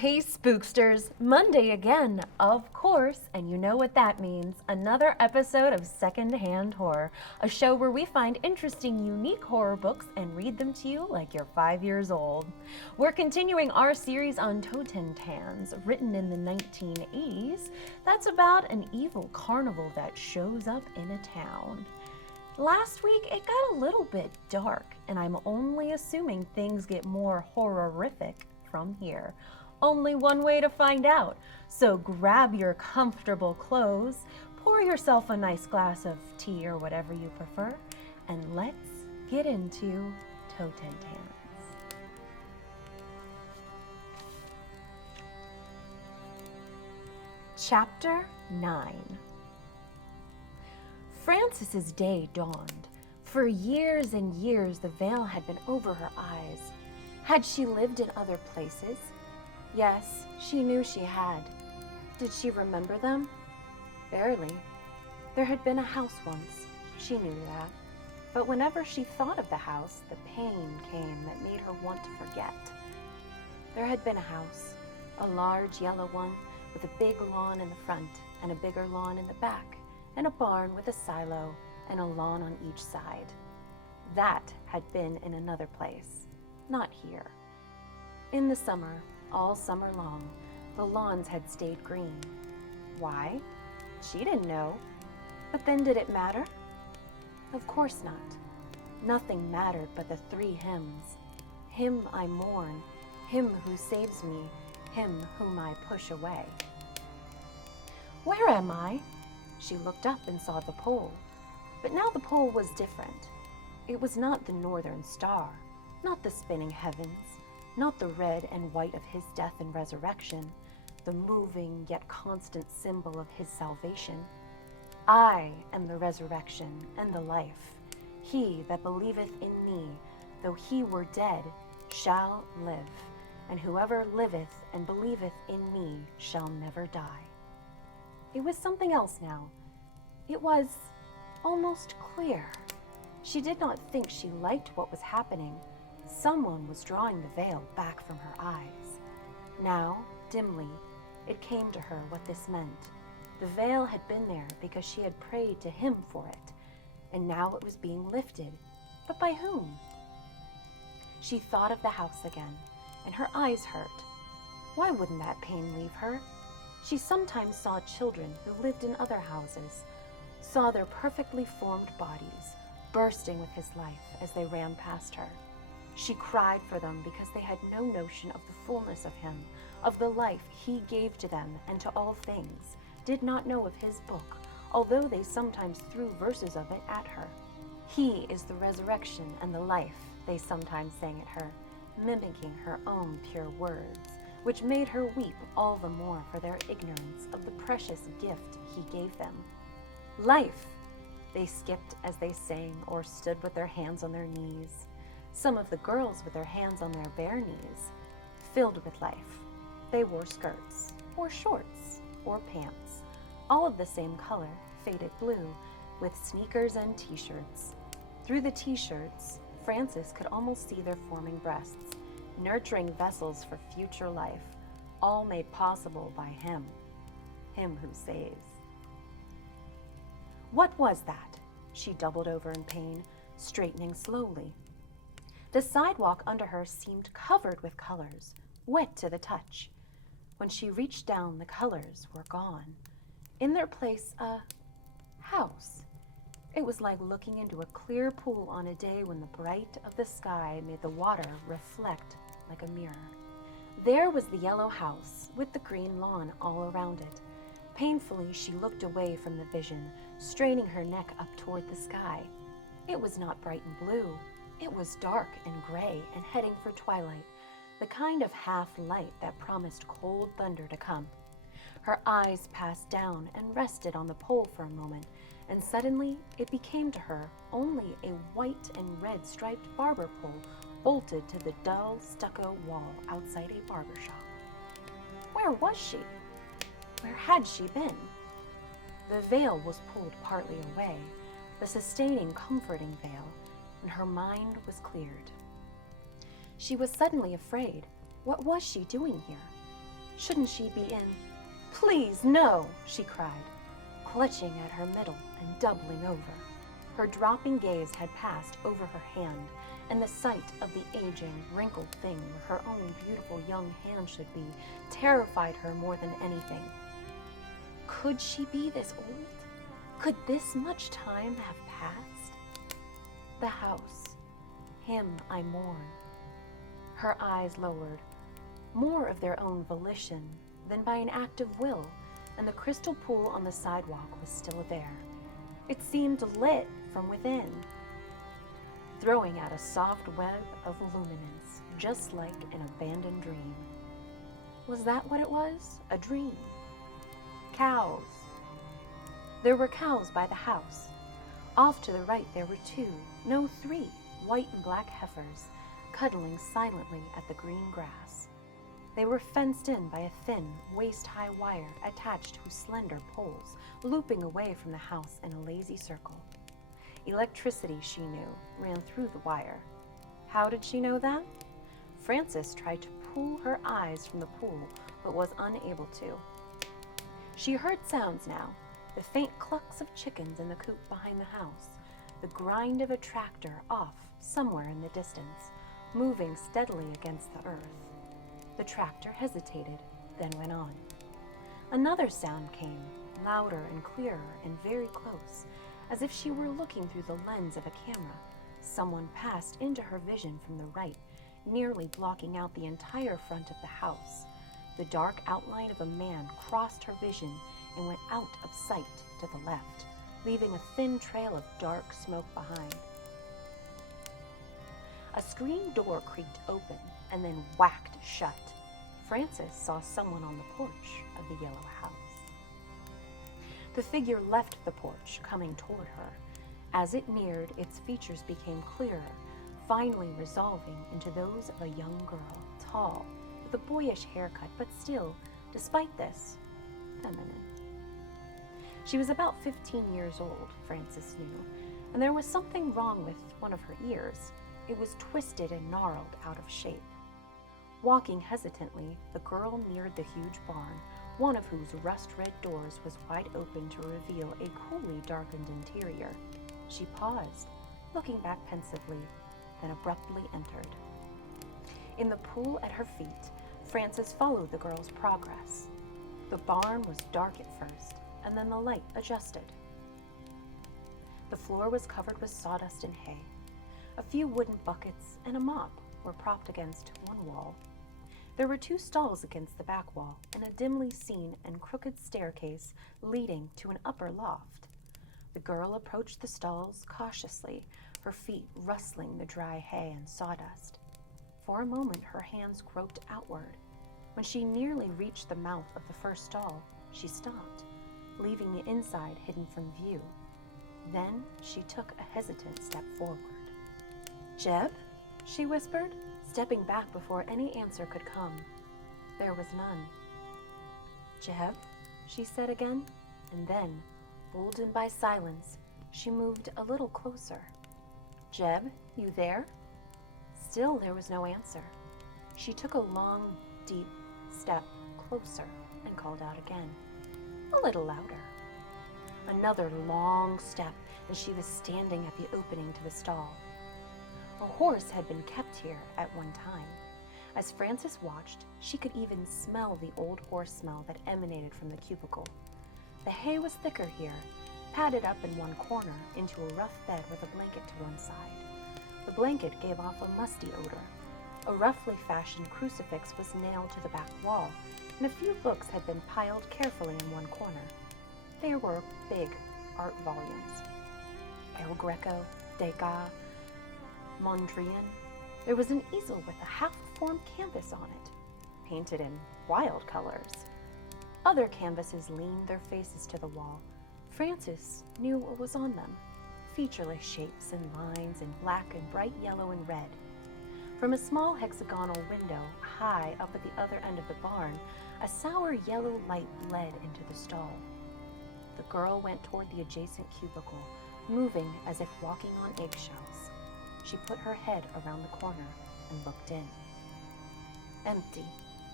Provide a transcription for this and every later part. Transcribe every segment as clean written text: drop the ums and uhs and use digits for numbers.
Hey spooksters, Monday again, of course, and you know what that means. Another episode of Secondhand Horror, a show where we find interesting, unique horror books and read them to you like you're 5 years old. We're continuing our series on Totentanz, written in the 1980s. That's about an evil carnival that shows up in a town. Last week, it got a little bit dark, and I'm only assuming things get more horrific from here. Only one way to find out. So grab your comfortable clothes, pour yourself a nice glass of tea or whatever you prefer, and let's get into Totentanz. Chapter 9. Frances's day dawned. For years and years, the veil had been over her eyes. Had she lived in other places? Yes, she knew she had. Did she remember them? Barely. There had been a house once. She knew that. But whenever she thought of the house, the pain came that made her want to forget. There had been a house, a large yellow one with a big lawn in the front and a bigger lawn in the back, and a barn with a silo and a lawn on each side. That had been in another place, not here. In the summer, all summer long, the lawns had stayed green. Why? She didn't know. But then did it matter? Of course not. Nothing mattered but the three hymns. Him I mourn, him who saves me, him whom I push away. Where am I? She looked up and saw the pole. But now the pole was different. It was not the northern star, not the spinning heavens, not the red and white of his death and resurrection, the moving yet constant symbol of his salvation. I am the resurrection and the life. He that believeth in me, though he were dead, shall live, and whoever liveth and believeth in me shall never die. It was something else now. It was almost clear. She did not think she liked what was happening. Someone was drawing the veil back from her eyes. Now, dimly, it came to her what this meant. The veil had been there because she had prayed to him for it, and now it was being lifted. But by whom? She thought of the house again, and her eyes hurt. Why wouldn't that pain leave her? She sometimes saw children who lived in other houses, saw their perfectly formed bodies bursting with his life as they ran past her. She cried for them because they had no notion of the fullness of him, of the life he gave to them and to all things, did not know of his book, although they sometimes threw verses of it at her. He is the resurrection and the life, they sometimes sang at her, mimicking her own pure words, which made her weep all the more for their ignorance of the precious gift he gave them. Life, they skipped as they sang or stood with their hands on their knees. Some of the girls with their hands on their bare knees, filled with life. They wore skirts, or shorts, or pants, all of the same color, faded blue, with sneakers and t-shirts. Through the t-shirts, Frances could almost see their forming breasts, nurturing vessels for future life, all made possible by him who saves. What was that? She doubled over in pain, straightening slowly. The sidewalk under her seemed covered with colors, wet to the touch. When she reached down, the colors were gone. In their place, a house. It was like looking into a clear pool on a day when the bright of the sky made the water reflect like a mirror. There was the yellow house with the green lawn all around it. Painfully, she looked away from the vision, straining her neck up toward the sky. It was not bright and blue. It was dark and gray and heading for twilight, the kind of half-light that promised cold thunder to come. Her eyes passed down and rested on the pole for a moment, and suddenly it became to her only a white and red striped barber pole bolted to the dull stucco wall outside a barber shop. Where was she? Where had she been? The veil was pulled partly away, the sustaining, comforting veil, and her mind was cleared. She was suddenly afraid. What was she doing here? Shouldn't she be in? Please, no, she cried, clutching at her middle and doubling over. Her dropping gaze had passed over her hand, and the sight of the aging, wrinkled thing where her own beautiful young hand should be terrified her more than anything. Could she be this old? Could this much time have passed? The house, him I mourn. Her eyes lowered, more of their own volition than by an act of will, and the crystal pool on the sidewalk was still there. It seemed lit from within, throwing out a soft web of luminance, just like an abandoned dream. Was that what it was? A dream? Cows. There were cows by the house. Off to the right there were 2, no 3, white and black heifers, cuddling silently at the green grass. They were fenced in by a thin, waist-high wire attached to slender poles, looping away from the house in a lazy circle. Electricity, she knew, ran through the wire. How did she know that? Frances tried to pull her eyes from the pool, but was unable to. She heard sounds now, the faint clucks of chickens in the coop behind the house, the grind of a tractor off somewhere in the distance, moving steadily against the earth. The tractor hesitated, then went on. Another sound came, louder and clearer and very close, as if she were looking through the lens of a camera. Someone passed into her vision from the right, nearly blocking out the entire front of the house. The dark outline of a man crossed her vision and went out of sight to the left, leaving a thin trail of dark smoke behind. A screen door creaked open and then whacked shut. Frances saw someone on the porch of the yellow house. The figure left the porch, coming toward her. As it neared, its features became clearer, finally resolving into those of a young girl, tall, with a boyish haircut, but still, despite this, feminine. She was about 15 years old, Frances knew, and there was something wrong with one of her ears. It was twisted and gnarled out of shape. Walking hesitantly, the girl neared the huge barn, one of whose rust-red doors was wide open to reveal a coolly darkened interior. She paused, looking back pensively, then abruptly entered. In the pool at her feet, Frances followed the girl's progress. The barn was dark at first, and then the light adjusted. The floor was covered with sawdust and hay. A few wooden buckets and a mop were propped against one wall. There were 2 stalls against the back wall and a dimly seen and crooked staircase leading to an upper loft. The girl approached the stalls cautiously, her feet rustling the dry hay and sawdust. For a moment her hands groped outward. When she nearly reached the mouth of the first stall, she stopped, leaving the inside hidden from view. Then she took a hesitant step forward. "Jeb?" she whispered, stepping back before any answer could come. There was none. "Jeb?" she said again, and then, boldened by silence, she moved a little closer. "Jeb, you there?" Still there was no answer. She took a long, deep step closer and called out again, a little louder. Another long step, and she was standing at the opening to the stall. A horse had been kept here at one time. As Frances watched, she could even smell the old horse smell that emanated from the cubicle. The hay was thicker here, padded up in one corner into a rough bed with a blanket to one side. The blanket gave off a musty odor. A roughly fashioned crucifix was nailed to the back wall, and a few books had been piled carefully in one corner. They were big art volumes. El Greco, Degas, Mondrian. There was an easel with a half-formed canvas on it, painted in wild colors. Other canvases leaned their faces to the wall. Frances knew what was on them, featureless shapes and lines in black and bright yellow and red. From a small hexagonal window high up at the other end of the barn, a sour yellow light led into the stall. The girl went toward the adjacent cubicle, moving as if walking on eggshells. She put her head around the corner and looked in. Empty.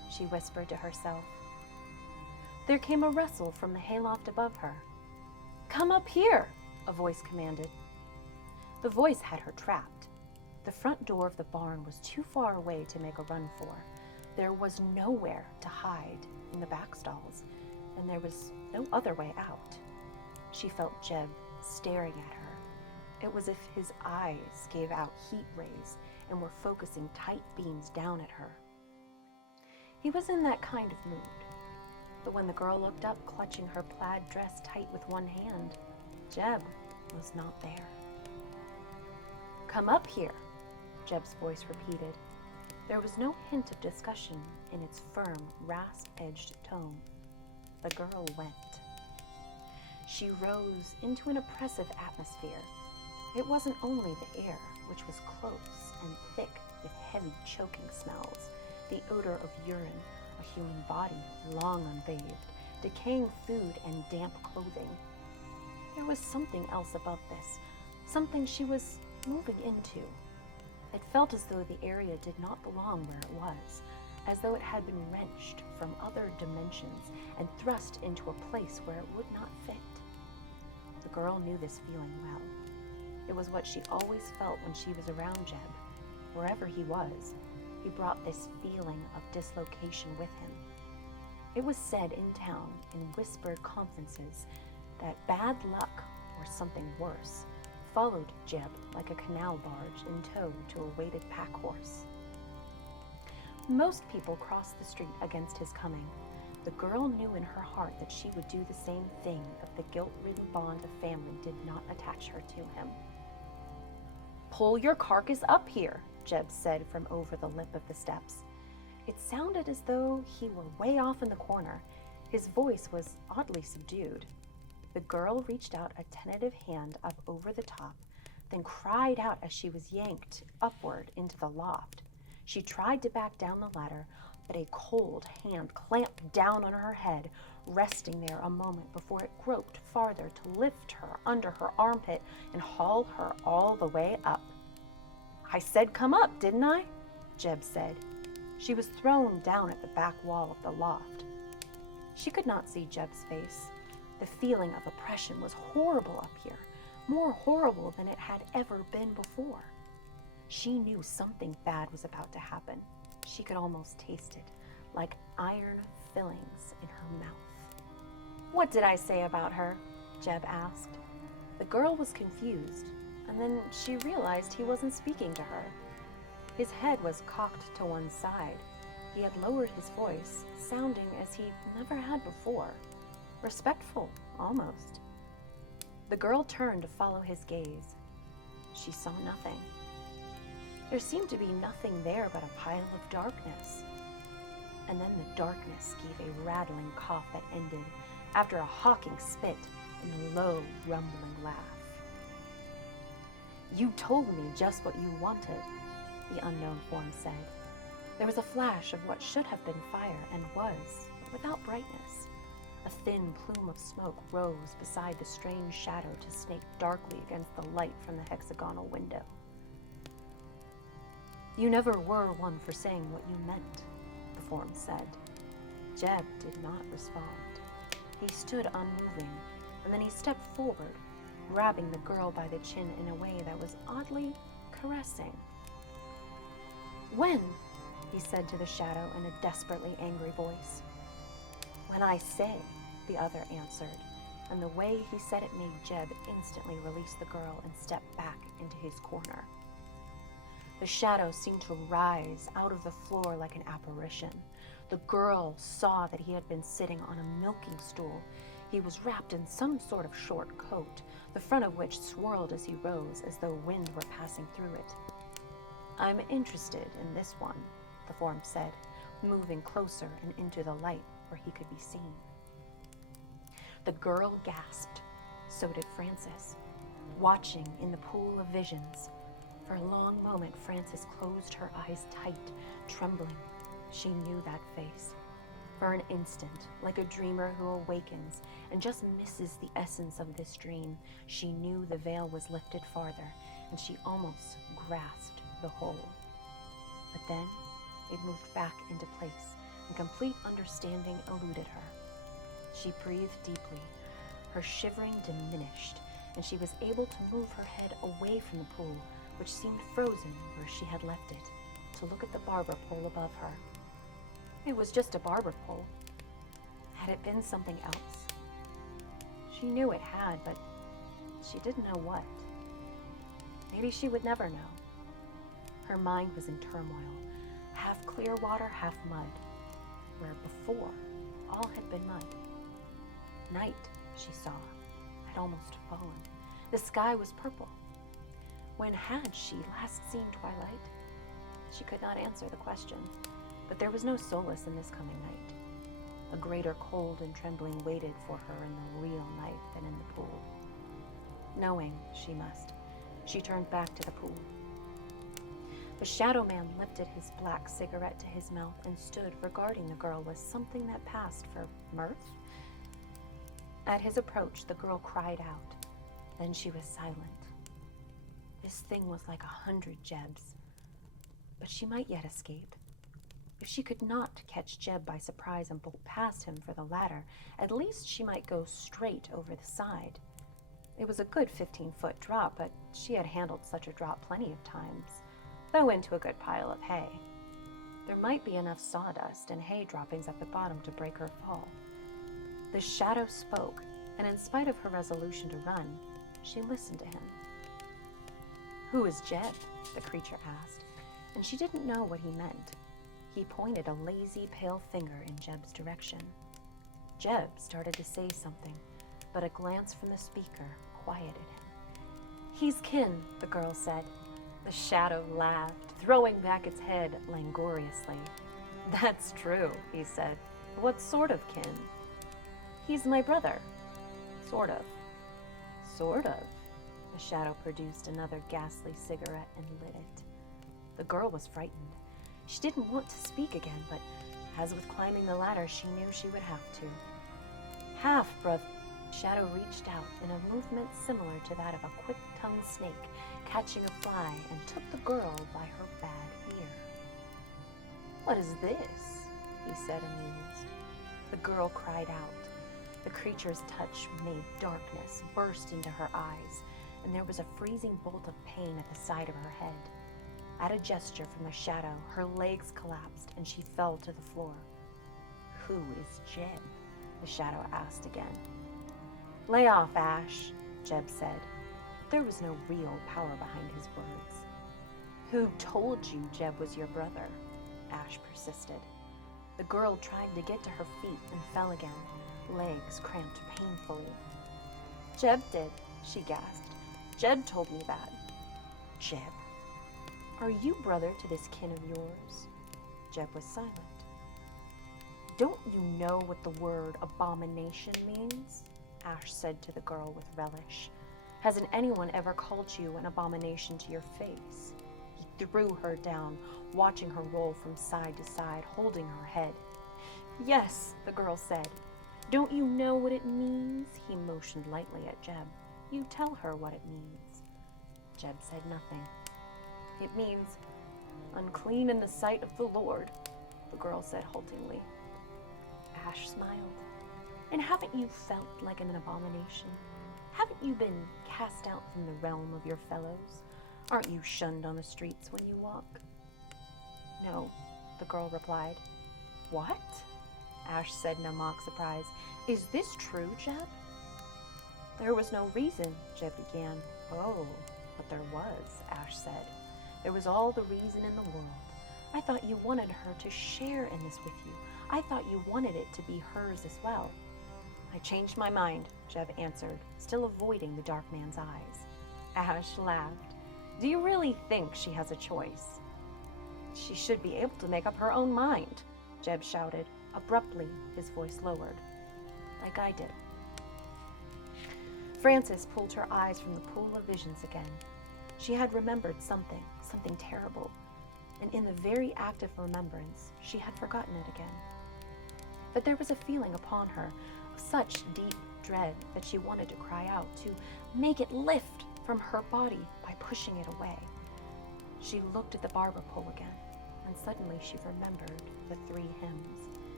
she whispered to herself. There came a rustle from the hayloft above her. Come up here, a voice commanded. The voice had her trapped. The front door of the barn was too far away to make a run for. There was nowhere to hide in the back stalls, and there was no other way out. She felt Jeb staring at her. It was as if his eyes gave out heat rays and were focusing tight beams down at her. He was in that kind of mood. But when the girl looked up, clutching her plaid dress tight with one hand, Jeb was not there. Come up here, Jeb's voice repeated. There was no hint of discussion in its firm, rasp-edged tone. The girl went. She rose into an oppressive atmosphere. It wasn't only the air, which was close and thick with heavy, choking smells, the odor of urine, a human body long unbathed, decaying food, and damp clothing. There was something else above this, something she was moving into. It felt as though the area did not belong where it was, as though it had been wrenched from other dimensions and thrust into a place where it would not fit. The girl knew this feeling well. It was what she always felt when she was around Jeb. Wherever he was, he brought this feeling of dislocation with him. It was said in town in whispered conferences that bad luck, or something worse, followed Jeb like a canal barge in tow to a weighted pack horse. Most people crossed the street against his coming. The girl knew in her heart that she would do the same thing if the guilt-ridden bond of family did not attach her to him. Pull your carcass up here, Jeb said from over the lip of the steps. It sounded as though he were way off in the corner. His voice was oddly subdued. The girl reached out a tentative hand up over the top, then cried out as she was yanked upward into the loft. She tried to back down the ladder, but a cold hand clamped down on her head, resting there a moment before it groped farther to lift her under her armpit and haul her all the way up. I said come up, didn't I? Jeb said. She was thrown down at the back wall of the loft. She could not see Jeb's face. The feeling of oppression was horrible up here, more horrible than it had ever been before. She knew something bad was about to happen. She could almost taste it, like iron fillings in her mouth. What did I say about her? Jeb asked. The girl was confused, and then she realized he wasn't speaking to her. His head was cocked to one side. He had lowered his voice, sounding as he never had before. Respectful, almost. The girl turned to follow his gaze. She saw nothing. There seemed to be nothing there but a pile of darkness. And then the darkness gave a rattling cough that ended after a hawking spit and a low, rumbling laugh. You told me just what you wanted, the unknown form said. There was a flash of what should have been fire and was, but without brightness. A thin plume of smoke rose beside the strange shadow to snake darkly against the light from the hexagonal window. You never were one for saying what you meant, the form said. Jeb did not respond. He stood unmoving, and then he stepped forward, grabbing the girl by the chin in a way that was oddly caressing. When? He said to the shadow in a desperately angry voice. When I say, the other answered, and the way he said it made Jeb instantly release the girl and step back into his corner. The shadow seemed to rise out of the floor like an apparition. The girl saw that he had been sitting on a milking stool. He was wrapped in some sort of short coat, the front of which swirled as he rose as though wind were passing through it. I'm interested in this one, the form said, moving closer and into the light where he could be seen. The girl gasped. So did Frances, watching in the pool of visions. For a long moment, Frances closed her eyes tight, trembling. She knew that face. For an instant, like a dreamer who awakens and just misses the essence of this dream, she knew the veil was lifted farther, and she almost grasped the whole. But then, it moved back into place, and complete understanding eluded her. She breathed deeply. Her shivering diminished, and she was able to move her head away from the pool, which seemed frozen where she had left it, to look at the barber pole above her. It was just a barber pole. Had it been something else? She knew it had, but she didn't know what. Maybe she would never know. Her mind was in turmoil, half clear water, half mud, where before all had been mud. Night, she saw, had almost fallen. The sky was purple. When had she last seen twilight? She could not answer the question, but there was no solace in this coming night. A greater cold and trembling waited for her in the real night than in the pool. Knowing she must, she turned back to the pool. The shadow man lifted his black cigarette to his mouth and stood regarding the girl with something that passed for mirth. At his approach, the girl cried out. Then she was silent. This thing was like 100 Jebs, but she might yet escape. If she could not catch Jeb by surprise and bolt past him for the ladder, at least she might go straight over the side. It was a good 15-foot drop, but she had handled such a drop plenty of times, though into a good pile of hay. There might be enough sawdust and hay droppings at the bottom to break her fall. The shadow spoke, and in spite of her resolution to run, she listened to him. "Who is Jeb?" the creature asked, and she didn't know what he meant. He pointed a lazy, pale finger in Jeb's direction. Jeb started to say something, but a glance from the speaker quieted him. "He's kin," the girl said. The shadow laughed, throwing back its head languorously. "That's true," he said. "What sort of kin?" "He's my brother." "Sort of." "Sort of." The shadow produced another ghastly cigarette and lit it. The girl was frightened. She didn't want to speak again, but as with climbing the ladder, she knew she would have to. "Half, brother." Shadow reached out in a movement similar to that of a quick-tongued snake catching a fly, and took the girl by her bad ear. "What is this?" he said, amused. The girl cried out. The creature's touch made darkness burst into her eyes, and there was a freezing bolt of pain at the side of her head. At a gesture from the shadow, her legs collapsed and she fell to the floor. "Who is Jeb?" the shadow asked again. "Lay off, Ash," Jeb said. There was no real power behind his words. "Who told you Jeb was your brother?" Ash persisted. The girl tried to get to her feet and fell again, legs cramped painfully. "Jeb did," she gasped. "Jeb told me that." "Jeb? Are you brother to this kin of yours?" Jeb was silent. "Don't you know what the word abomination means?" Ash said to the girl with relish. "Hasn't anyone ever called you an abomination to your face?" He threw her down, watching her roll from side to side, holding her head. "Yes," the girl said. "Don't you know what it means?" He motioned lightly at Jeb. "You tell her what it means." Jeb said nothing. "It means unclean in the sight of the Lord," the girl said haltingly. Ash smiled. "And haven't you felt like an abomination? Haven't you been cast out from the realm of your fellows? Aren't you shunned on the streets when you walk?" "No," the girl replied. "What?" Ash said in a mock surprise. "Is this true, Jeb?" "There was no reason," Jeb began. "Oh, but there was," Ash said. "There was all the reason in the world. I thought you wanted her to share in this with you. I thought you wanted it to be hers as well." "I changed my mind," Jeb answered, still avoiding the dark man's eyes. Ash laughed. "Do you really think she has a choice?" "She should be able to make up her own mind," Jeb shouted. Abruptly, his voice lowered. "Like I did." Frances pulled her eyes from the pool of visions again. She had remembered something terrible, and in the very act of remembrance, she had forgotten it again. But there was a feeling upon her of such deep dread that she wanted to cry out, to make it lift from her body by pushing it away. She looked at the barber pole again, and suddenly she remembered the 3 hymns.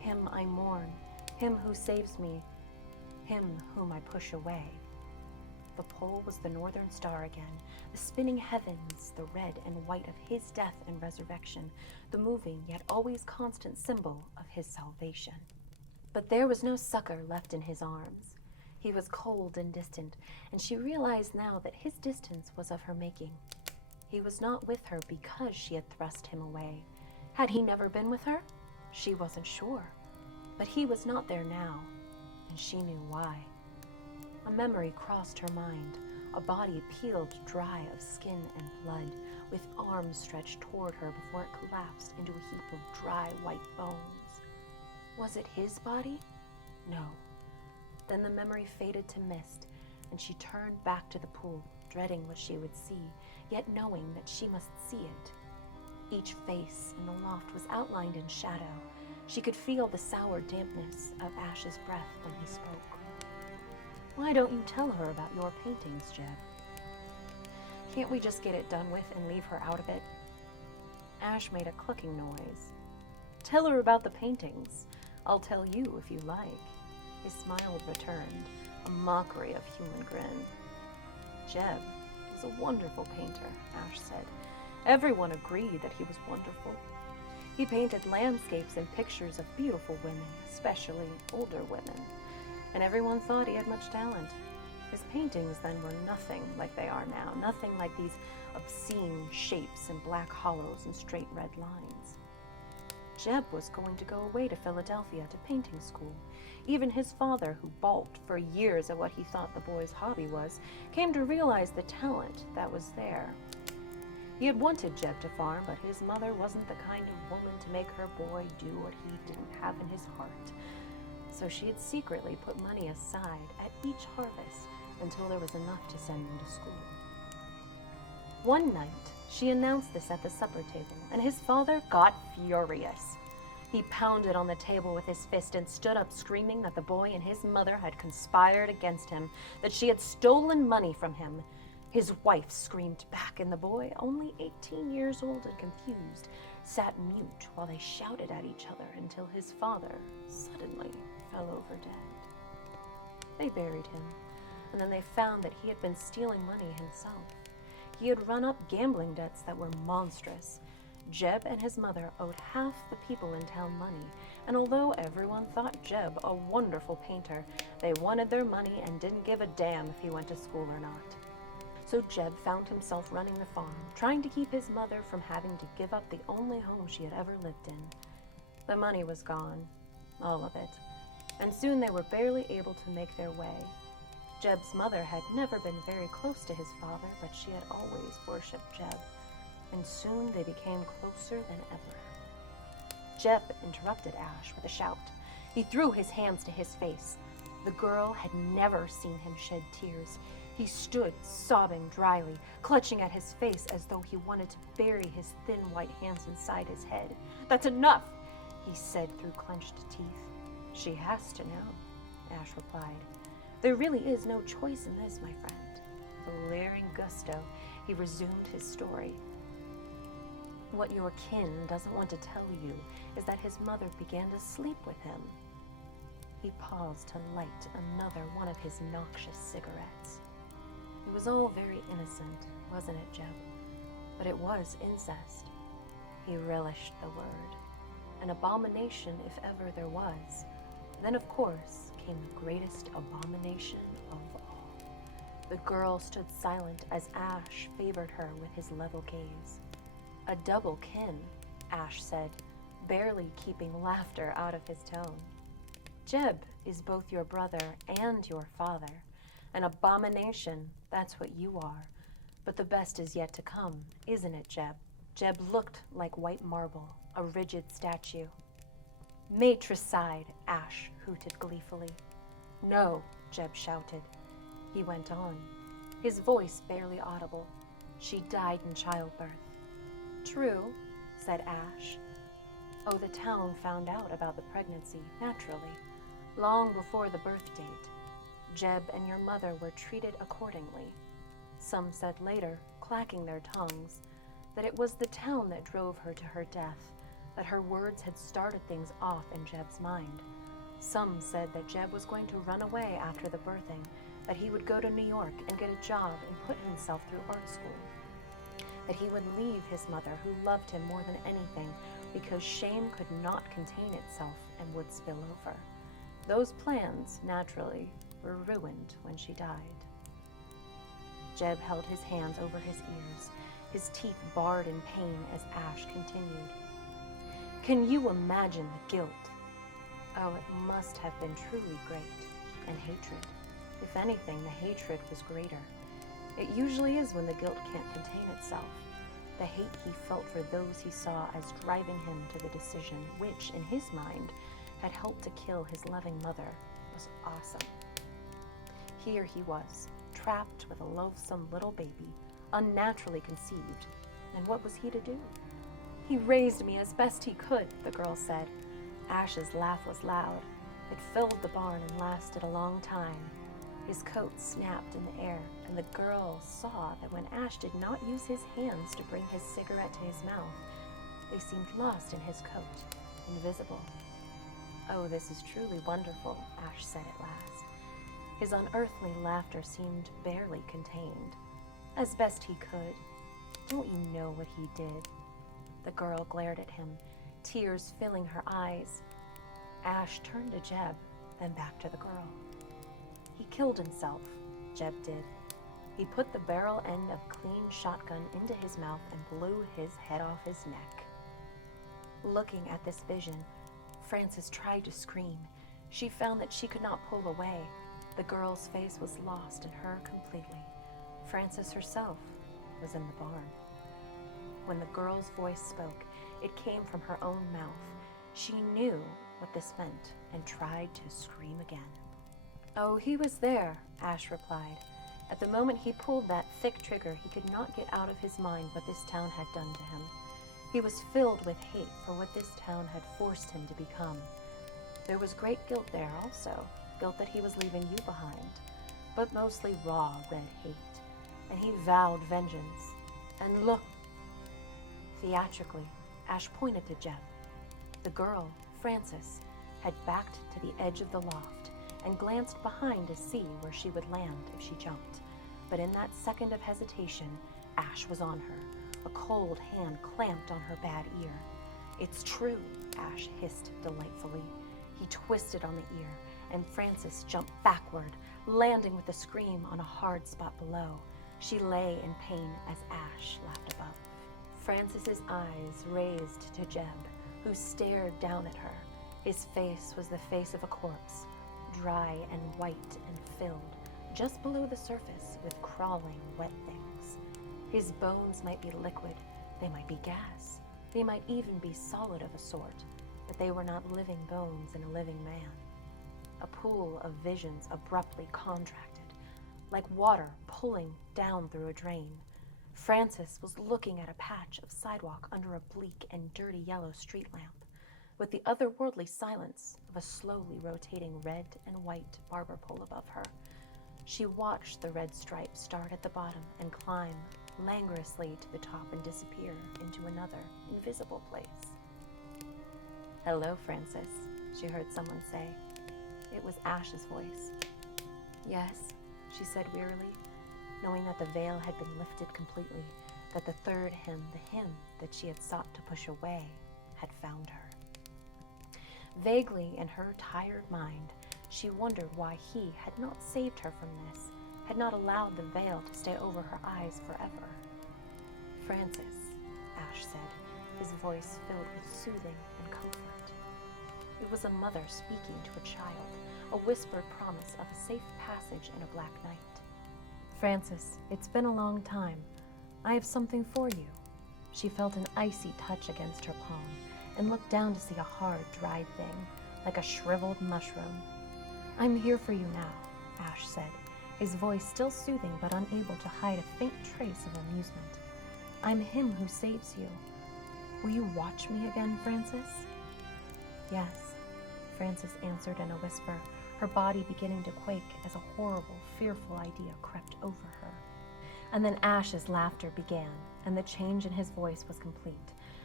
Him I mourn, him who saves me, him whom I push away. The pole was the northern star again, the spinning heavens, the red and white of his death and resurrection, the moving yet always constant symbol of his salvation. But there was no succor left in his arms. He was cold and distant, and she realized now that his distance was of her making. He was not with her because she had thrust him away. Had he never been with her? She wasn't sure. But he was not there now, and she knew why. A memory crossed her mind, a body peeled dry of skin and blood, with arms stretched toward her before it collapsed into a heap of dry white bones. Was it his body? No. Then the memory faded to mist, and she turned back to the pool, dreading what she would see, yet knowing that she must see it. Each face in the loft was outlined in shadow. She could feel the sour dampness of Ash's breath when he spoke. Why don't you tell her about your paintings, Jeb? Can't we just get it done with and leave her out of it? Ash made a clucking noise. Tell her about the paintings. I'll tell you if you like. His smile returned, a mockery of human grin. Jeb was a wonderful painter, Ash said. Everyone agreed that he was wonderful. He painted landscapes and pictures of beautiful women, especially older women, and everyone thought he had much talent. His paintings then were nothing like they are now, nothing like these obscene shapes and black hollows and straight red lines. Jeb was going to go away to Philadelphia to painting school. Even his father, who balked for years at what he thought the boy's hobby was, came to realize the talent that was there. He had wanted Jeb to farm, but his mother wasn't the kind of woman to make her boy do what he didn't have in his heart. So she had secretly put money aside at each harvest until there was enough to send him to school. One night, she announced this at the supper table, and his father got furious. He pounded on the table with his fist and stood up screaming that the boy and his mother had conspired against him, that she had stolen money from him. His wife screamed back, and the boy, only 18 years old and confused, sat mute while they shouted at each other until his father suddenly fell over dead. They buried him, and then they found that he had been stealing money himself. He had run up gambling debts that were monstrous. Jeb and his mother owed half the people in town money, and although everyone thought Jeb a wonderful painter, they wanted their money and didn't give a damn if he went to school or not. So Jeb found himself running the farm, trying to keep his mother from having to give up the only home she had ever lived in. The money was gone, all of it, and soon they were barely able to make their way. Jeb's mother had never been very close to his father, but she had always worshipped Jeb, and soon they became closer than ever. Jeb interrupted Ash with a shout. He threw his hands to his face. The girl had never seen him shed tears. He stood, sobbing dryly, clutching at his face as though he wanted to bury his thin white hands inside his head. "That's enough," he said through clenched teeth. "She has to know," Ash replied. "There really is no choice in this, my friend." With leering gusto, he resumed his story. "What your kin doesn't want to tell you is that his mother began to sleep with him." He paused to light another one of his noxious cigarettes. It was all very innocent, wasn't it, Jeb? But it was incest. He relished the word. An abomination if ever there was. Then, of course, came the greatest abomination of all. The girl stood silent as Ash favored her with his level gaze. "A double kin," Ash said, barely keeping laughter out of his tone. "Jeb is both your brother and your father. An abomination, that's what you are. But the best is yet to come, isn't it, Jeb?" Jeb looked like white marble, a rigid statue. "Matricide," Ash hooted gleefully. "No," Jeb shouted. He went on, his voice barely audible. "She died in childbirth." "True," said Ash. "Oh, the town found out about the pregnancy, naturally, long before the birth date. Jeb and your mother were treated accordingly. Some said later, clacking their tongues, that it was the town that drove her to her death, that her words had started things off in Jeb's mind. Some said that Jeb was going to run away after the birthing, that he would go to New York and get a job and put himself through art school, that he would leave his mother, who loved him more than anything, because shame could not contain itself and would spill over. Those plans, naturally, were ruined when she died. Jeb held his hands over his ears, his teeth bared in pain as Ash continued. Can you imagine the guilt? Oh, it must have been truly great. And hatred. If anything, the hatred was greater. It usually is when the guilt can't contain itself. The hate he felt for those he saw as driving him to the decision which, in his mind, had helped to kill his loving mother, was awesome. Here he was, trapped with a loathsome little baby, unnaturally conceived. And what was he to do? He raised me as best he could, the girl said. Ash's laugh was loud. It filled the barn and lasted a long time. His coat snapped in the air, and the girl saw that when Ash did not use his hands to bring his cigarette to his mouth, they seemed lost in his coat, invisible. Oh, this is truly wonderful, Ash said at last. His unearthly laughter seemed barely contained. As best he could. Don't you know what he did? The girl glared at him, tears filling her eyes. Ash turned to Jeb, then back to the girl. He killed himself, Jeb did. He put the barrel end of clean shotgun into his mouth and blew his head off his neck. Looking at this vision, Frances tried to scream. She found that she could not pull away. The girl's face was lost in her completely. Frances herself was in the barn. When the girl's voice spoke, it came from her own mouth. She knew what this meant and tried to scream again. Oh, he was there, Ash replied. At the moment he pulled that thick trigger, he could not get out of his mind what this town had done to him. He was filled with hate for what this town had forced him to become. There was great guilt there also, guilt that he was leaving you behind, but mostly raw red hate. And he vowed vengeance. And look, theatrically, Ash pointed to Jeb. The girl, Frances, had backed to the edge of the loft and glanced behind to see where she would land if she jumped. But in that second of hesitation, Ash was on her. A cold hand clamped on her bad ear. It's true, Ash hissed delightfully. He twisted on the ear, and Frances jumped backward, landing with a scream on a hard spot below. She lay in pain as Ash laughed above. Frances's eyes raised to Jeb, who stared down at her. His face was the face of a corpse, dry and white and filled, just below the surface with crawling, wet things. His bones might be liquid, they might be gas, they might even be solid of a sort, but they were not living bones in a living man. A pool of visions abruptly contracted, like water pulling down through a drain. Frances was looking at a patch of sidewalk under a bleak and dirty yellow street lamp, with the otherworldly silence of a slowly rotating red and white barber pole above her. She watched the red stripe start at the bottom and climb languorously to the top and disappear into another invisible place. "Hello, Frances," she heard someone say. It was Ash's voice. "Yes," she said wearily, knowing that the veil had been lifted completely, that the third hymn, the hymn that she had sought to push away, had found her. Vaguely in her tired mind, she wondered why he had not saved her from this, had not allowed the veil to stay over her eyes forever. "Frances," Ash said, his voice filled with soothing and comfort. It was a mother speaking to a child, a whispered promise of a safe passage in a black night. "Frances, it's been a long time. I have something for you." She felt an icy touch against her palm and looked down to see a hard, dried thing, like a shriveled mushroom. "I'm here for you now," Ash said, his voice still soothing but unable to hide a faint trace of amusement. "I'm him who saves you. Will you watch me again, Frances?" "Yes," Frances answered in a whisper, her body beginning to quake as a horrible, fearful idea crept over her. And then Ash's laughter began, and the change in his voice was complete.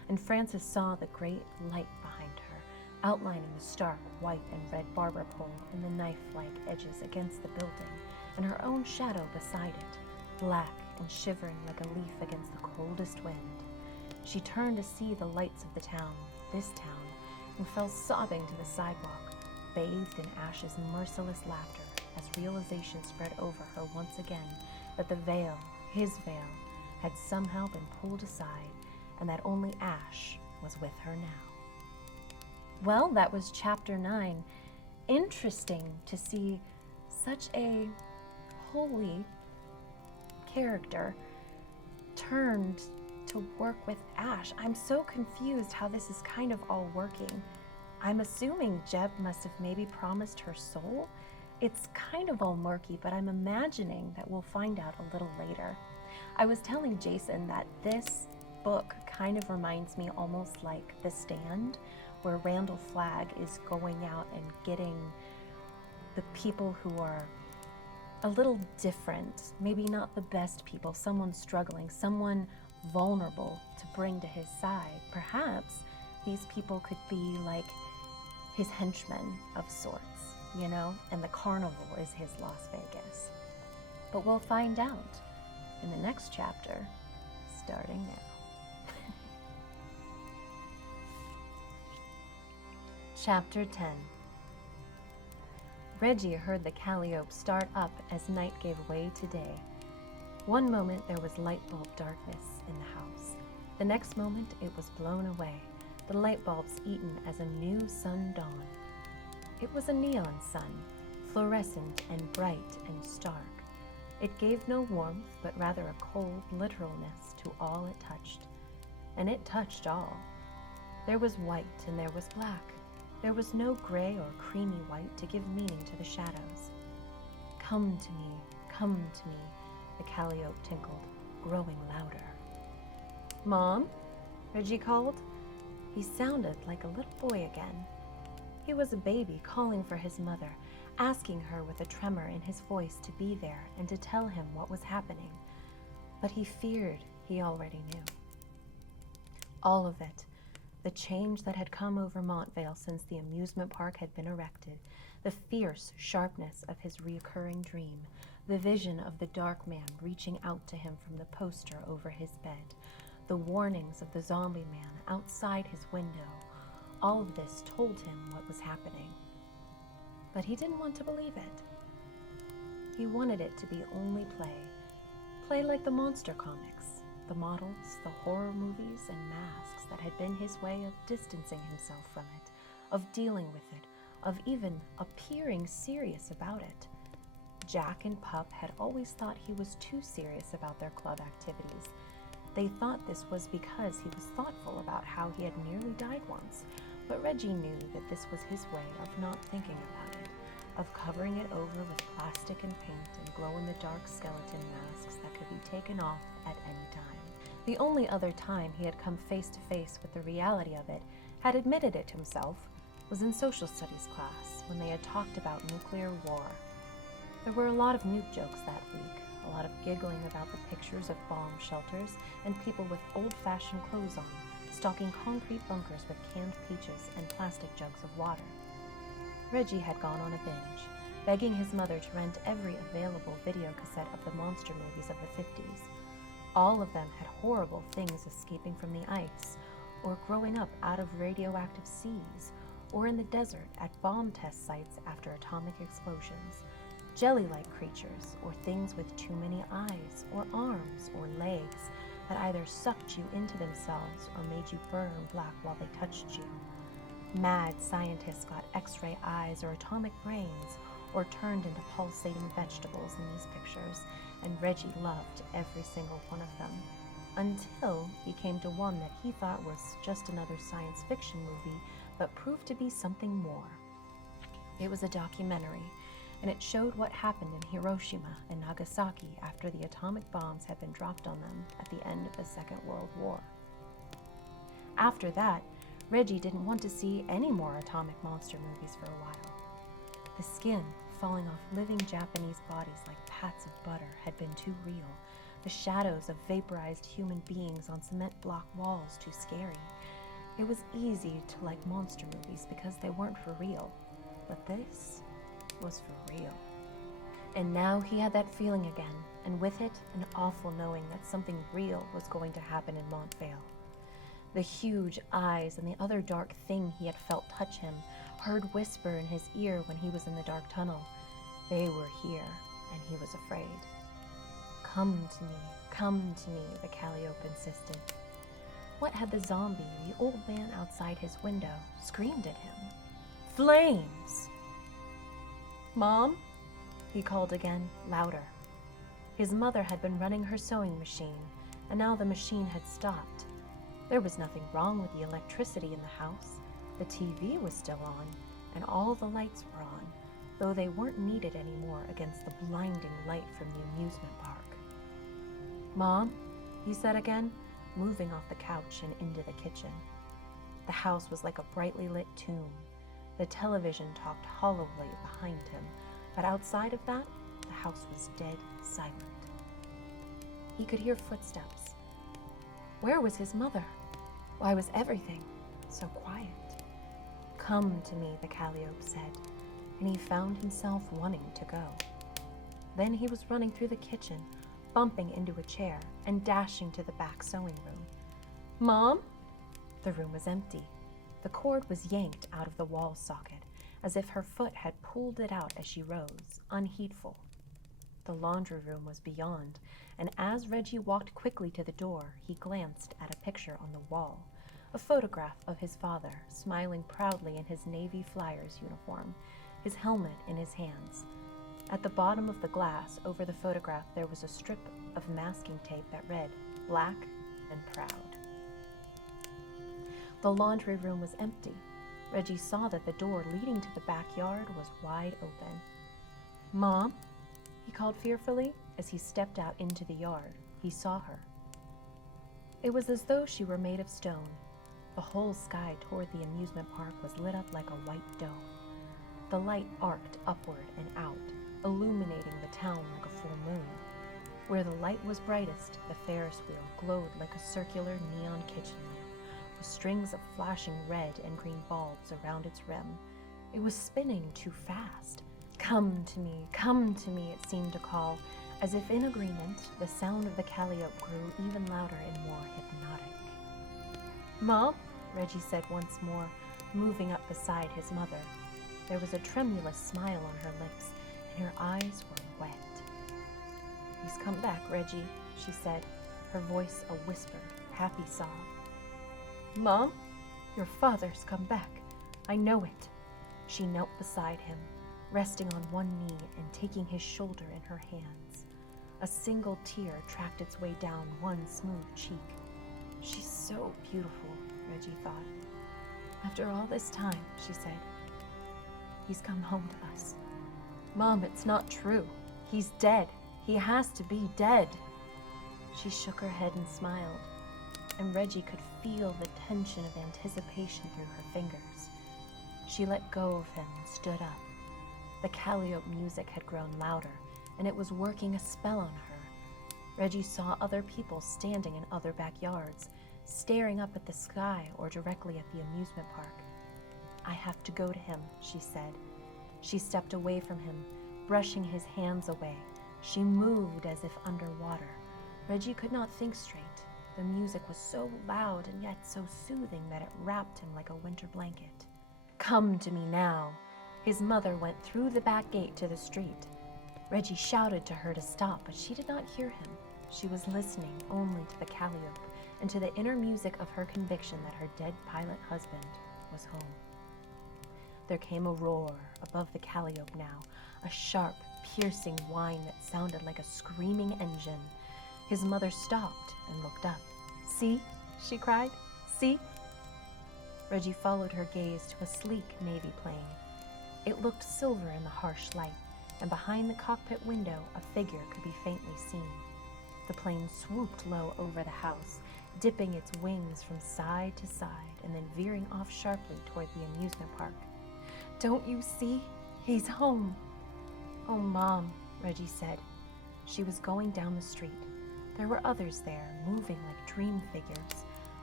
and Frances saw the great light behind her, outlining the stark white and red barber pole and the knife-like edges against the building, and her own shadow beside it, black and shivering like a leaf against the coldest wind. She turned to see the lights of the town, this town, and fell sobbing to the sidewalk, bathed in Ash's merciless laughter as realization spread over her once again that the veil, his veil, had somehow been pulled aside and that only Ash was with her now. Well, that was chapter 9. Interesting to see such a holy character turned to work with Ash. I'm so confused how this is kind of all working. I'm assuming Jeb must have maybe promised her soul. It's kind of all murky, but I'm imagining that we'll find out a little later. I was telling Jason that this book kind of reminds me almost like The Stand, where Randall Flagg is going out and getting the people who are a little different, maybe not the best people, someone struggling, someone vulnerable to bring to his side. Perhaps these people could be like his henchmen of sorts, you know, and the carnival is his Las Vegas. But we'll find out in the next chapter, starting now. Chapter 10. Reggie heard the calliope start up as night gave way to day. One moment there was light bulb darkness in the house. The next moment it was blown away, the light bulbs eaten as a new sun dawned. It was a neon sun, fluorescent and bright and stark. It gave no warmth, but rather a cold literalness to all it touched. And it touched all. There was white and there was black. There was no gray or creamy white to give meaning to the shadows. Come to me, the calliope tinkled, growing louder. Mom? Reggie called. He sounded like a little boy again. He was a baby calling for his mother, asking her with a tremor in his voice to be there and to tell him what was happening. But he feared he already knew. All of it, the change that had come over Montvale since the amusement park had been erected, the fierce sharpness of his reoccurring dream, the vision of the dark man reaching out to him from the poster over his bed, the warnings of the zombie man outside his window, all of this told him what was happening. But he didn't want to believe it. He wanted it to be only play like the monster comics, the models, the horror movies and masks that had been his way of distancing himself from it, of dealing with it, of even appearing serious about it. Jack and Pup had always thought he was too serious about their club activities. They thought this was because he was thoughtful about how he had nearly died once, but Reggie knew that this was his way of not thinking about it, of covering it over with plastic and paint and glow-in-the-dark skeleton masks that could be taken off at any time. The only other time he had come face to face with the reality of it, had admitted it himself, was in social studies class when they had talked about nuclear war. There were a lot of nuke jokes that week, a lot of giggling about the pictures of bomb shelters and people with old-fashioned clothes on, stalking concrete bunkers with canned peaches and plastic jugs of water. Reggie had gone on a binge, begging his mother to rent every available video cassette of the monster movies of the 50s. All of them had horrible things escaping from the ice, or growing up out of radioactive seas, or in the desert at bomb test sites after atomic explosions. Jelly-like creatures, or things with too many eyes, or arms, or legs, that either sucked you into themselves or made you burn black while they touched you. Mad scientists got X-ray eyes or atomic brains, or turned into pulsating vegetables in these pictures, and Reggie loved every single one of them, until he came to one that he thought was just another science fiction movie, but proved to be something more. It was a documentary, and it showed what happened in Hiroshima and Nagasaki after the atomic bombs had been dropped on them at the end of the Second World War. After that, Reggie didn't want to see any more atomic monster movies for a while. The skin falling off living Japanese bodies like pats of butter had been too real, the shadows of vaporized human beings on cement block walls too scary, It was easy to like monster movies because they weren't for real, but this was for real. And now he had that feeling again, and with it, an awful knowing that something real was going to happen in Montvale. The huge eyes and the other dark thing he had felt touch him, heard whisper in his ear when he was in the dark tunnel. They were here, and he was afraid. Come to me, the Calliope insisted. What had the zombie, the old man outside his window, screamed at him? Flames! Mom? He called again, louder. His mother had been running her sewing machine, and now the machine had stopped. There was nothing wrong with the electricity in the house. The TV was still on, and all the lights were on, though they weren't needed anymore against the blinding light from the amusement park. Mom, he said again, moving off the couch and into the kitchen. The house was like a brightly lit tomb. The television talked hollowly behind him, but outside of that, the house was dead silent. He could hear footsteps. Where was his mother? Why was everything so quiet? Come to me, the Calliope said, and he found himself wanting to go. Then he was running through the kitchen, bumping into a chair and dashing to the back sewing room. Mom? The room was empty. The cord was yanked out of the wall socket, as if her foot had pulled it out as she rose, unheedful. The laundry room was beyond, and as Reggie walked quickly to the door, he glanced at a picture on the wall, a photograph of his father, smiling proudly in his Navy Flyers uniform, his helmet in his hands. At the bottom of the glass over the photograph there was a strip of masking tape that read, "Black and Proud." The laundry room was empty. Reggie saw that the door leading to the backyard was wide open. Mom? He called fearfully. As he stepped out into the yard, he saw her. It was as though she were made of stone. The whole sky toward the amusement park was lit up like a white dome. The light arced upward and out, illuminating the town like a full moon. Where the light was brightest, the Ferris wheel glowed like a circular neon kitchen lamp, with strings of flashing red and green bulbs around its rim. It was spinning too fast. Come to me, it seemed to call. As if in agreement, the sound of the Calliope grew even louder and more hypnotic. Mom, Reggie said once more, moving up beside his mother. There was a tremulous smile on her lips, and her eyes were wet. He's come back, Reggie, she said, her voice a whispered, happy sob. Mom, your father's come back. I know it. She knelt beside him, resting on one knee and taking his shoulder in her hands. A single tear tracked its way down one smooth cheek. She's so beautiful, Reggie thought. After all this time, she said, he's come home to us. Mom, it's not true. He's dead. He has to be dead. She shook her head and smiled, and Reggie could feel the tension of anticipation through her fingers. She let go of him and stood up. The Calliope music had grown louder, and it was working a spell on her. Reggie saw other people standing in other backyards, staring up at the sky or directly at the amusement park. I have to go to him, she said. She stepped away from him, brushing his hands away. She moved as if underwater. Reggie could not think straight. The music was so loud and yet so soothing that it wrapped him like a winter blanket. Come to me now. His mother went through the back gate to the street. Reggie shouted to her to stop, but she did not hear him. She was listening only to the Calliope and to the inner music of her conviction that her dead pilot husband was home. There came a roar above the Calliope now, a sharp, piercing whine that sounded like a screaming engine. His mother stopped and looked up. See? She cried. See? Reggie followed her gaze to a sleek Navy plane. It looked silver in the harsh light, and behind the cockpit window a figure could be faintly seen. The plane swooped low over the house, dipping its wings from side to side and then veering off sharply toward the amusement park. Don't you see? He's home. Oh, Mom, Reggie said. She was going down the street. There were others there, moving like dream figures.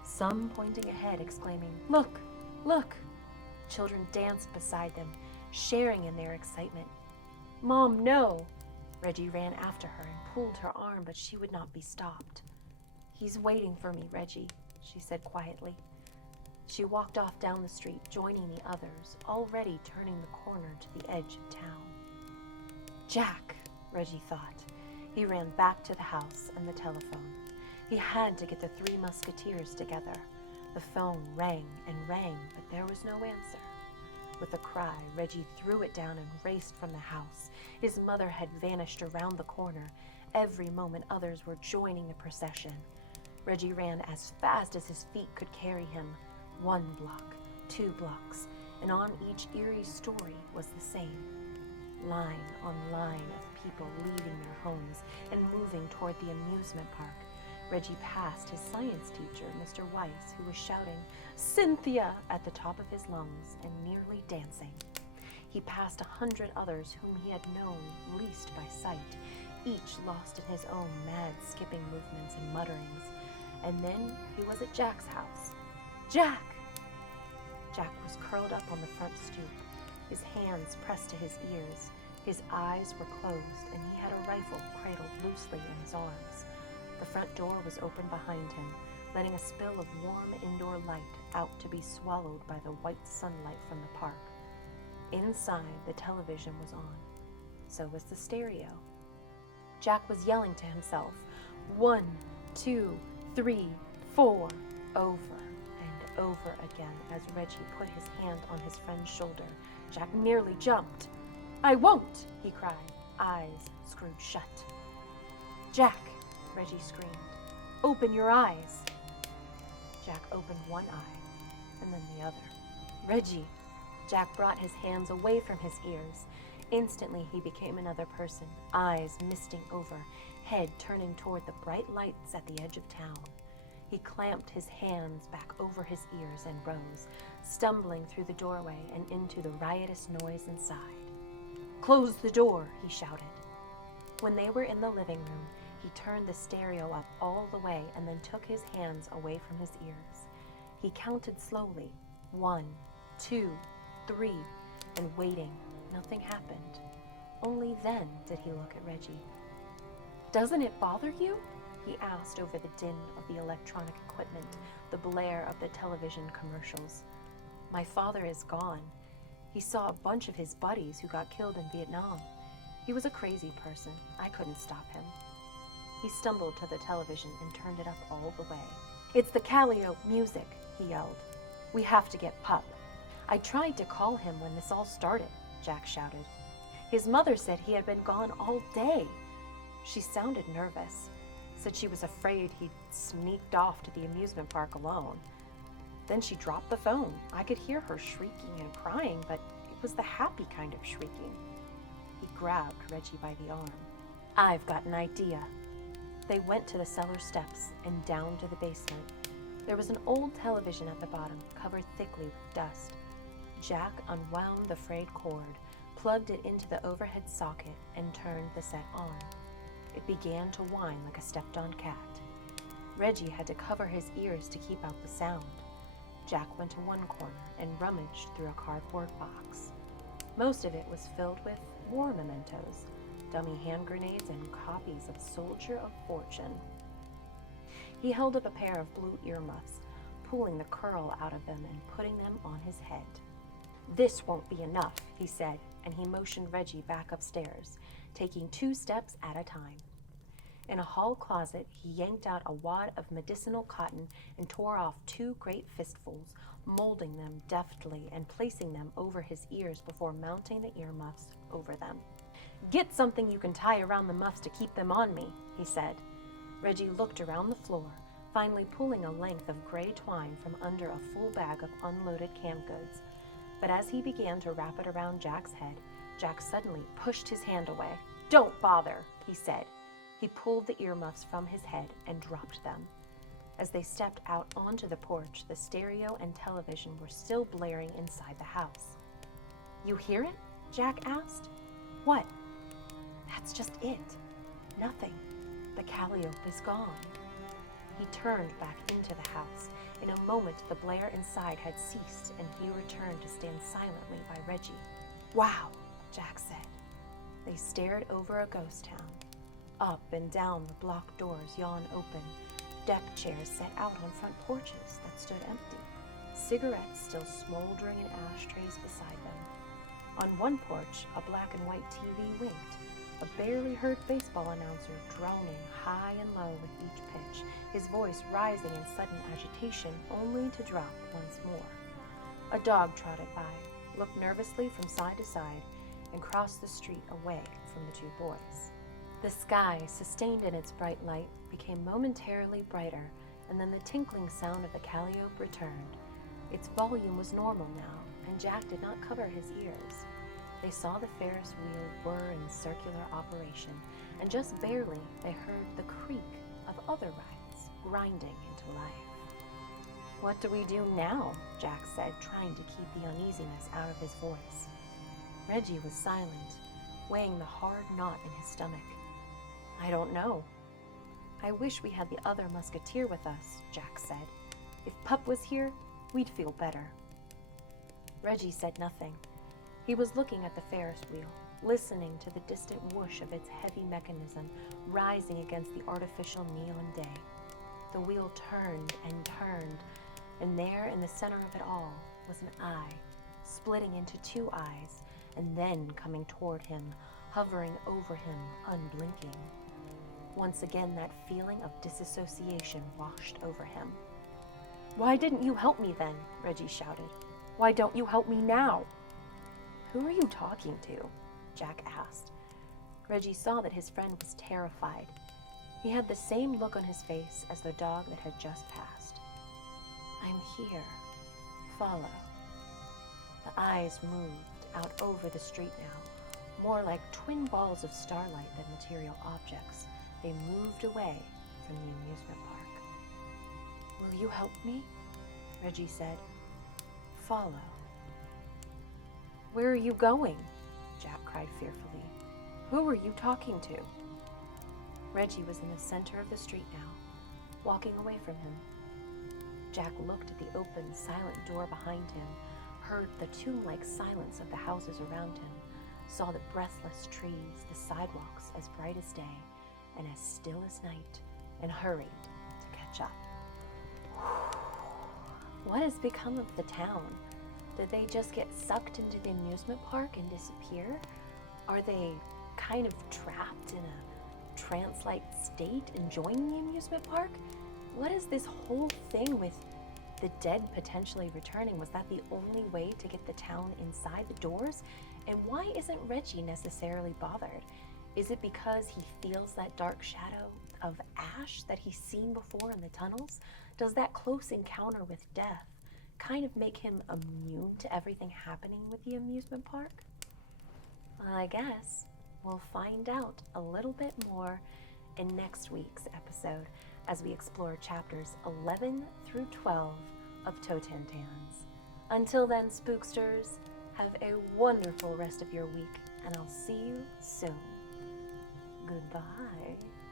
some pointing ahead, exclaiming, "Look! Look!" Children danced beside them, sharing in their excitement. "Mom, no!" Reggie ran after her and pulled her arm, but she would not be stopped. "He's waiting for me, Reggie," she said quietly. She walked off down the street, joining the others, already turning the corner to the edge of town. Jack, Reggie thought. He ran back to the house and the telephone. He had to get the three musketeers together. The phone rang and rang, but there was no answer. With a cry, Reggie threw it down and raced from the house. His mother had vanished around the corner. Every moment others were joining the procession. Reggie ran as fast as his feet could carry him. 1 block, 2 blocks, and on each eerie story was the same. Line on line of people leaving their homes and moving toward the amusement park. Reggie passed his science teacher, Mr. Weiss, who was shouting, "Cynthia!" at the top of his lungs and nearly dancing. He passed 100 others whom he had known least by sight, each lost in his own mad skipping movements and mutterings. And then he was at Jack's house. "Jack!" Jack was curled up on the front stoop, his hands pressed to his ears. His eyes were closed, and he had a rifle cradled loosely in his arms. The front door was open behind him, letting a spill of warm indoor light out to be swallowed by the white sunlight from the park. Inside, the television was on. So was the stereo. Jack was yelling to himself, 1, 2, 3, 4, over and over again as Reggie put his hand on his friend's shoulder. Jack nearly jumped. "I won't!" he cried, eyes screwed shut. "Jack!" Reggie screamed. "Open your eyes!" Jack opened one eye, and then the other. "Reggie!" Jack brought his hands away from his ears. Instantly he became another person, eyes misting over, head turning toward the bright lights at the edge of town. He clamped his hands back over his ears and rose, stumbling through the doorway and into the riotous noise inside. "Close the door!" he shouted. When they were in the living room, he turned the stereo up all the way and then took his hands away from his ears. He counted slowly, 1, 2, 3, and waiting, nothing happened. Only then did he look at Reggie. "Doesn't it bother you?" he asked over the din of the electronic equipment, the blare of the television commercials. "My father is gone. He saw a bunch of his buddies who got killed in Vietnam. He was a crazy person. I couldn't stop him." He stumbled to the television and turned it up all the way. "It's the Calliope music," he yelled. "We have to get Pup." "I tried to call him when this all started," Jack shouted. "His mother said he had been gone all day." She sounded nervous, said she was afraid he'd sneaked off to the amusement park alone. Then she dropped the phone. I could hear her shrieking and crying, but it was the happy kind of shrieking. He grabbed Reggie by the arm. "I've got an idea." They went to the cellar steps and down to the basement. There was an old television at the bottom, covered thickly with dust. Jack unwound the frayed cord, plugged it into the overhead socket, and turned the set on. It began to whine like a stepped-on cat. Reggie had to cover his ears to keep out the sound. Jack went to one corner and rummaged through a cardboard box. Most of it was filled with war mementos, dummy hand grenades, and copies of Soldier of Fortune. He held up a pair of blue earmuffs, pulling the curl out of them and putting them on his head. "This won't be enough," he said, and he motioned Reggie back upstairs, taking 2 steps at a time. In a hall closet, he yanked out a wad of medicinal cotton and tore off 2 great fistfuls, molding them deftly and placing them over his ears before mounting the earmuffs over them. "Get something you can tie around the muffs to keep them on me," he said. Reggie looked around the floor, finally pulling a length of gray twine from under a full bag of unloaded canned goods. But as he began to wrap it around Jack's head, Jack suddenly pushed his hand away. "Don't bother," he said. He pulled the earmuffs from his head and dropped them. As they stepped out onto the porch, the stereo and television were still blaring inside the house. "You hear it?" Jack asked. "What?" "That's just it. Nothing. The Calliope is gone." He turned back into the house, In a moment, the blare inside had ceased, and he returned to stand silently by Reggie. "Wow," Jack said. They stared over a ghost town. Up and down the block doors yawned open, deck chairs set out on front porches that stood empty, cigarettes still smoldering in ashtrays beside them. On one porch, a black and white TV winked, a barely heard baseball announcer droning high and low with each pitch, his voice rising in sudden agitation only to drop once more. A dog trotted by, looked nervously from side to side, and crossed the street away from the two boys. The sky, sustained in its bright light, became momentarily brighter, and then the tinkling sound of the calliope returned. Its volume was normal now, and Jack did not cover his ears. They saw the Ferris wheel whir in circular operation, and just barely they heard the creak of other rides grinding into life. "What do we do now?" Jack said, trying to keep the uneasiness out of his voice. Reggie was silent, weighing the hard knot in his stomach. "I don't know." "I wish we had the other musketeer with us," Jack said. "If Pup was here, we'd feel better." Reggie said nothing. He was looking at the Ferris wheel, listening to the distant whoosh of its heavy mechanism rising against the artificial neon day. The wheel turned, and there in the center of it all was an eye, splitting into two eyes, and then coming toward him, hovering over him, unblinking. Once again, that feeling of disassociation washed over him. "Why didn't you help me then?" Reggie shouted. "Why don't you help me now?" "Who are you talking to?" Jack asked. Reggie saw that his friend was terrified. He had the same look on his face as the dog that had just passed. "I'm here. Follow." The eyes moved out over the street now, more like twin balls of starlight than material objects. They moved away from the amusement park. "Will you help me?" Reggie said. "Follow." "Where are you going?" Jack cried fearfully. "Who are you talking to?" Reggie was in the center of the street now, walking away from him. Jack looked at the open, silent door behind him, heard the tomb-like silence of the houses around him, saw the breathless trees, the sidewalks as bright as day and as still as night, and hurried to catch up. What has become of the town? Did they just get sucked into the amusement park and disappear? Are they kind of trapped in a trance-like state enjoying the amusement park? What is this whole thing with the dead potentially returning? Was that the only way to get the town inside the doors? And why isn't Reggie necessarily bothered? Is it because he feels that dark shadow of ash that he's seen before in the tunnels? Does that close encounter with death kind of make him immune to everything happening with the amusement park? Well, I guess we'll find out a little bit more in next week's episode as we explore chapters 11 through 12 of Totentanz. Until then, spooksters, have a wonderful rest of your week, and I'll see you soon. Goodbye.